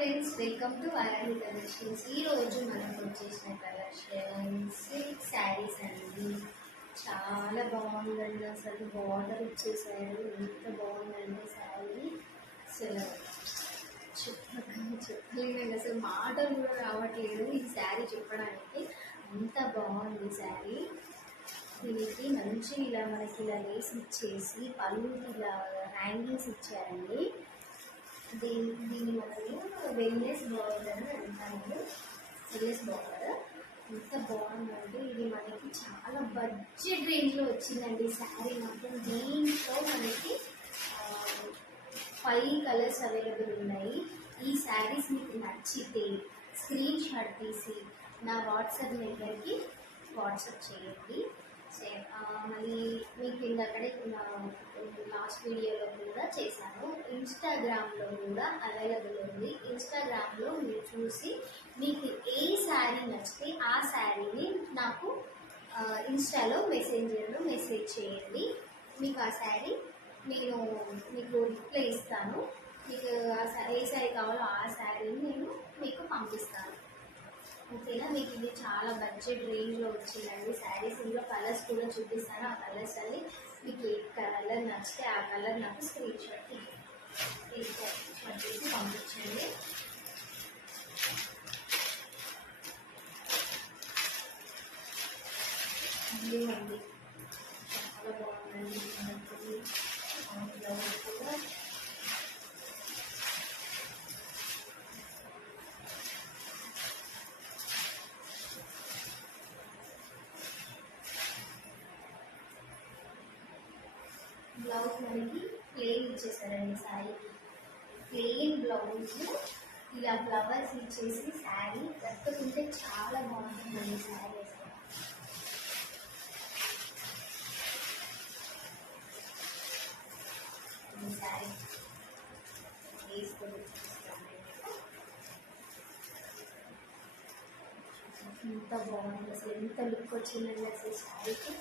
Friends, welcome to Varahi collections. ఈరోజు మనం వచ్చేసిన కలెక్షన్ సిల్క్ శారీస్ అండి. చాలా బాగుందండి. అసలు బార్డర్ ఇచ్చేసారు. ఎంత బాగుందండి శారీ. అసలు చెప్పలేదండి. అసలు మాటలు కూడా రావట్లేదు ఈ శారీ చెప్పడానికి. అంత బాగుంది శారీ. దీనికి మంచి ఇలా మనకి ఇలా లేస్ ఇచ్చేసి పళ్ళుకి ఇలా హ్యాంగింగ్స్ ఇచ్చారండి. దీన్ని మనము వెల్నెస్ బార్డర్ అని అంటాము. వెల్నెస్ బార్డర్ ఎంత బాగుందంటే ఇది మనకి చాలా బడ్జెట్ రేంజ్లో వచ్చిందండి శారీ మాత్రం. దీంట్లో మనకి 5 కలర్స్ అవైలబుల్ ఉన్నాయి. ఈ శారీస్ మీకు నచ్చితే స్క్రీన్ షాట్ తీసి నా వాట్సాప్ నెంబర్కి వాట్సాప్ చేయండి. మళ్ళీ మీకు ఇందక్కడే లాస్ట్ వీడియోలో కూడా చేశాను. ఇన్స్టాగ్రామ్లో కూడా అవైలబుల్ ఉంది. ఇన్స్టాగ్రామ్లో మీరు చూసి మీకు ఏ శారీ నచ్చితే ఆ శారీని నాకు ఇన్స్టాలో మెసేజ్ చేయండి. మీకు ఆ శారీ నేను మీకు రిప్లై ఇస్తాను. మీకు ఏ శారీ కావాలో ఆ శారీని నేను మీకు పంపిస్తాను. ఓకేనా. మీకు ఇది చాలా బడ్జెట్ రేంజ్లో వచ్చిందండి శారీస్. ఇందులో కలర్స్ కూడా చూపిస్తాను. ఆ కలర్స్ అన్ని మీకు ఏ కలర్ నచ్చితే ఆ కలర్ నాకు స్క్రీన్ షాట్ తీసి పంపించండి. ఇదేమండి చాలా బాగుందండి. బ్లౌజ్ కూడా బ్లౌజ్ మనకి ప్లెయిన్ ఇచ్చేసారండి. శారీకి ప్లెయిన్ బ్లౌజ్ ఇలా ఫ్లవర్స్ ఇచ్చేసి శారీ కట్టుకుంటే చాలా బాగుంటుందండి శారీ. అసలు శారీ వేసుకొని ఎంత బాగుంది. అసలు ఎంత లుక్ వచ్చిందండి అసలు శారీకి.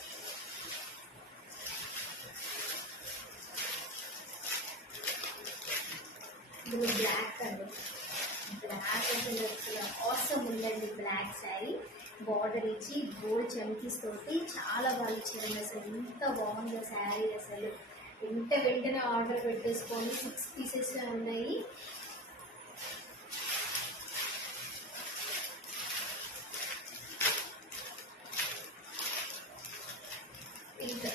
ఇది బ్లాక్ అండి. బ్లాక్ అసలు అవసరం ఉందండి. బ్లాక్ శారీ బార్డర్ ఇచ్చి గోల్డ్ చమ్కీస్ తోటి చాలా బాగా ఇచ్చారండి. అసలు ఎంత బాగుందో శారీ. అసలు వెంటనే ఆర్డర్ పెట్టేసుకొని 6 పీసెస్ ఉన్నాయి. ఇంకా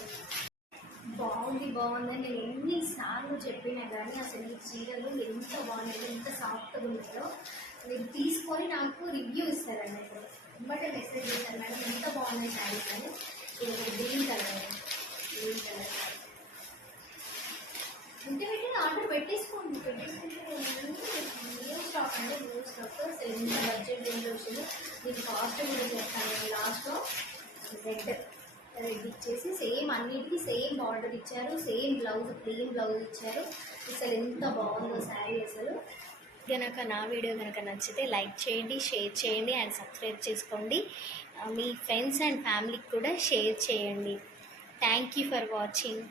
బాగుందని నేను ఎన్నిసార్లు చెప్పినా కానీ అసలు ఈ చీరలు ఎంత బాగున్నాయో, ఎంత సాఫ్ట్గా ఉన్నాయో మీరు తీసుకొని నాకు రివ్యూ ఇస్తారండి. అసలు వెంబటే మెసేజ్ చేశారు, మేడం ఎంత బాగున్నాయి శారీస్ అని. ఇది ఒక గ్రీన్ కలర్ శారీ ఉంటే ఆర్డర్ పెట్టేసుకుంటే న్యూ స్టాక్ అంటే న్యూ స్టాక్. అసలు ఎంత బడ్జెట్ రేంజ్ వచ్చిందో దీని కాస్ట్ కూడా చెప్తాను లాస్ట్లో. రెడ్ ఇచ్చేసి సేమ్ అన్నిటికీ సేమ్ బార్డర్ ఇచ్చారు, సేమ్ బ్లౌజ్ ప్లెయిన్ బ్లౌజ్ ఇచ్చారు. అసలు ఎంత బాగుందో శారీ. అసలు కనుక నా వీడియో కనుక నచ్చితే లైక్ చేయండి, షేర్ చేయండి అండ్ సబ్స్క్రైబ్ చేసుకోండి. మీ ఫ్రెండ్స్ అండ్ ఫ్యామిలీకి కూడా షేర్ చేయండి. Thank you for watching.